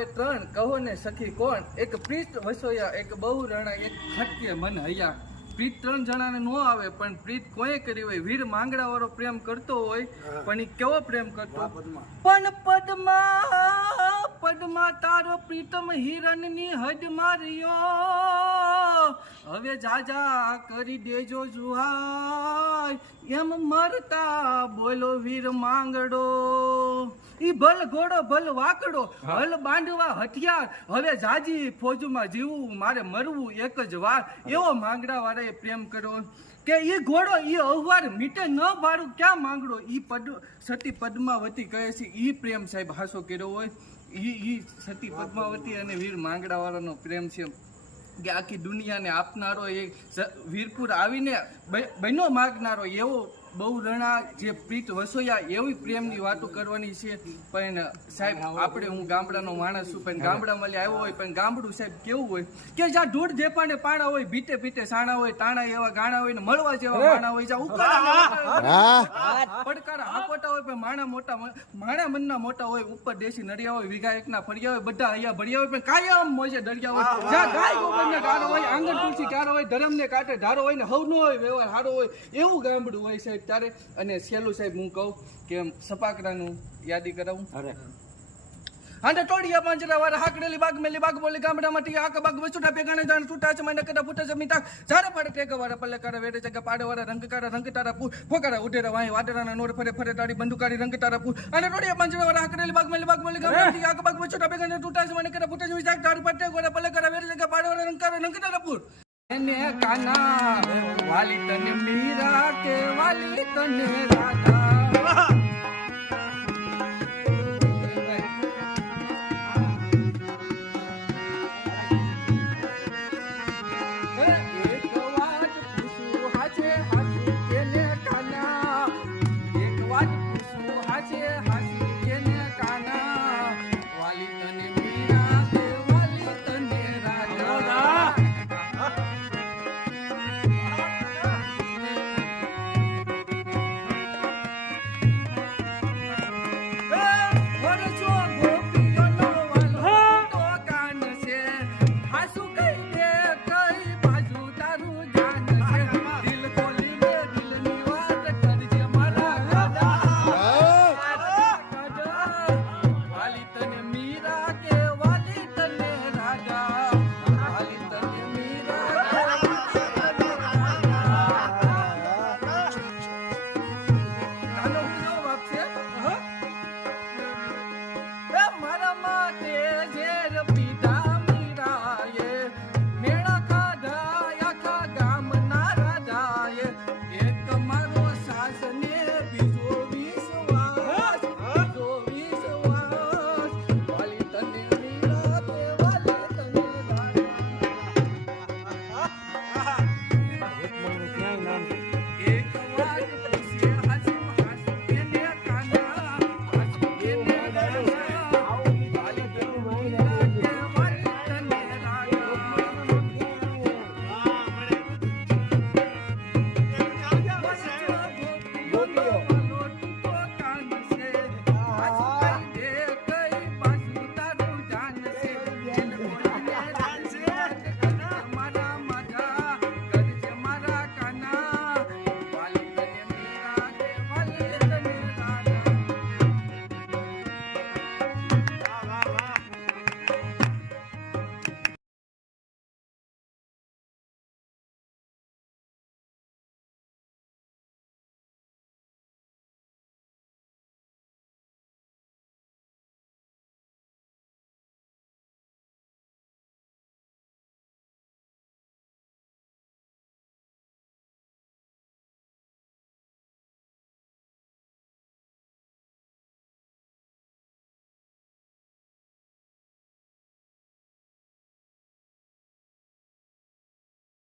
આવે ત્રણ, કહો ને સખી કોણ? એક પ્રીત વસોયા, એક બહુ રણા, એક ખટ્ય મન હૈયા. પ્રીત 3 જણાને નો આવે, પણ પ્રીત કોઈ કરી હોય. વીર માંગડા વાળો પ્રેમ કરતો હોય, પણ એ કેવો પ્રેમ કરતો? પણ પદ્મા તારો પ્રીતમ હિરણની હદ માર્યો, હવે જાજા કરી દેજો જુહાર, એમ મરતા બોલો વીર માંગડો. ઈ ભલ ઘોડો ભલ વાકડો, હલ બાંધવા હથિયાર, હવે જાજી ફોજમાં જીવવું, મારે મરવું એક જ વાર, એવો માંગડા વાળાએ પ્રેમ કર્યો. કે ઈ ઘોડો ઈ અહવાર મીટે ન ભાડું ક્યાં માંગડો. ઈ સતી પદ્માવતી કહે છે ઈ પ્રેમ સાહેબ હાસો કર્યો હોય. ઈ સતી પદ્માવતી અને વીર માંગડા વાળાનો પ્રેમ છે કે આખી દુનિયાને આપનારો, એ વીરપુર આવીને બહેનો માગનારો એવો બહુ રણા જે પ્રીત વસોયા, એવી પ્રેમની વાતો કરવાની છે. પણ સાહેબ આપણે, હું ગામડાનો માણસ છું, પણ ગામડામાં આવ્યો હોય, પણ ગામડું સાહેબ કેવું હોય કે જ્યાં ઢૂઢ ધેપાને પાણા હોય, ભીતે ભીતે સાણા હોય, તાણા એવા ગાણા હોય ને મળવા જેવા માણા હોય, જ્યાં પડકારા હાકોટા હોય, પણ માણા મનના મોટા હોય, ઉપર દેશી નડિયા હોય, વીઘા એકના ફળિયા હોય, બધા અહીંયા ભળિયા હોય, પણ કાયમ મોજે દળિયા હોય, જ્યાં ગાય ગોબરને ગારો હોય, આંગણ તુલસી ગારો હોય, ધરમને કાંઠે ધારો હોય ને હવનો હોય, વ્યવહાર હારો હોય, એવું ગામડું હોય સાહેબ. ત્યારે અને સેલું સાહેબ હું કહું કે સપાકરાનું યાદી કરાવું. આને ટોડિયા પાંજરા વાળા હાકડેલી બાગ મેલી બાગ બોલી ગામડામાંથી આક બાગ વચુટા પેગાણે જાણ છૂટા છે મને કદા ફૂટે જમીતા ઝાડે પડે ટેકા વાળા પલ્લે કરે વેડે જગ્યા પાડે વાળા રંગ તારા ફોકારા ઉડેરા વાહી વાદરાના નોર ફરે ફરે તાડી બંદુકારી રંગ તારા આને ટોડિયા પાંજરા વાળા હાકડેલી બાગ મેલી બાગ બોલી ગામડામાંથી આક બાગ વચુટા પેગાણે છૂટા છે મને કદા ફૂટે જમીતા ઝાડે પડે વાળા પલ્લે કરે વેડે જગ્યા પાડે વાળા રંગ તારા એને કાના વાલી તને મીરા કે વાલી તને રાધા.